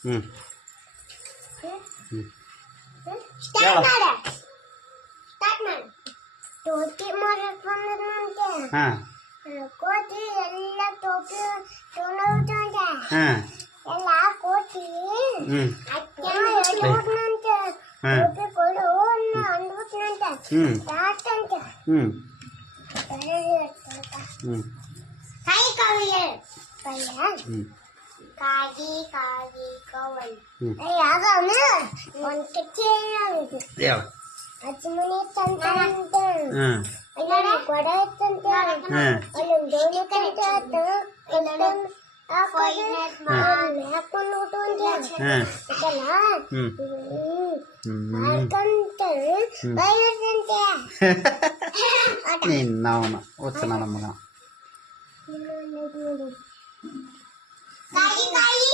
ಹ್ಞೂ ಸ್ಟಾರ್ಟ್ ಮಾಡು ಟೋಪಿ ಮಾಡಕ್ ಬಂದಂತೆ ಹಾಂ ಕೋತಿ ಎಲ್ಲ ಟೋಪಿ ತೊಗೊಂಡೋಗ್ತಂತೆ ಹಾಂ ಎಲ್ಲ ಕೋತಿ ಹ್ಞೂ ಹೇಳ್ಬಿಟ್ನಂತೆ ಹಾಂ ಟೋಪಿ ಕೊಡು ಅಂದ್ಬಿಟ್ನಂತೆ ಹ್ಞೂ ಯಾಕಂತೆ ಹ್ಞೂ ಹ್ಞೂ ಕೈ ಕಾವಿಗೆ ಕೈಯ ಹ್ಞೂ ಕಾಗಿ ಕಾಗಿ ಕವಲ್ ಹ್ಞೂ ಯಾವ್ದು ಒಂದು ಕೆಚ್ಚಿ ಯಾವ ಅಜ್ಮನಿ ತಂತೆ ಹಾಂ ಅಲ್ಲಿ ಕೊಡ ಇತ್ತಂತೆ ಹಾಂ ಅಲ್ಲೊಂದು ದೋಣಿ ತಂತೆ ಹಾಕೊಂಡು ಅಂತೆ ಹಾಂ ಇದಲ್ಲ ಹ್ಞೂ ಹಾಕಂತ ಬೈದಂತೆ ನಿನ್ನವನ ಹುಚ್ಚ ನನ್ನ ಮಗ ಕಾಯಿ ಕಾಯಿ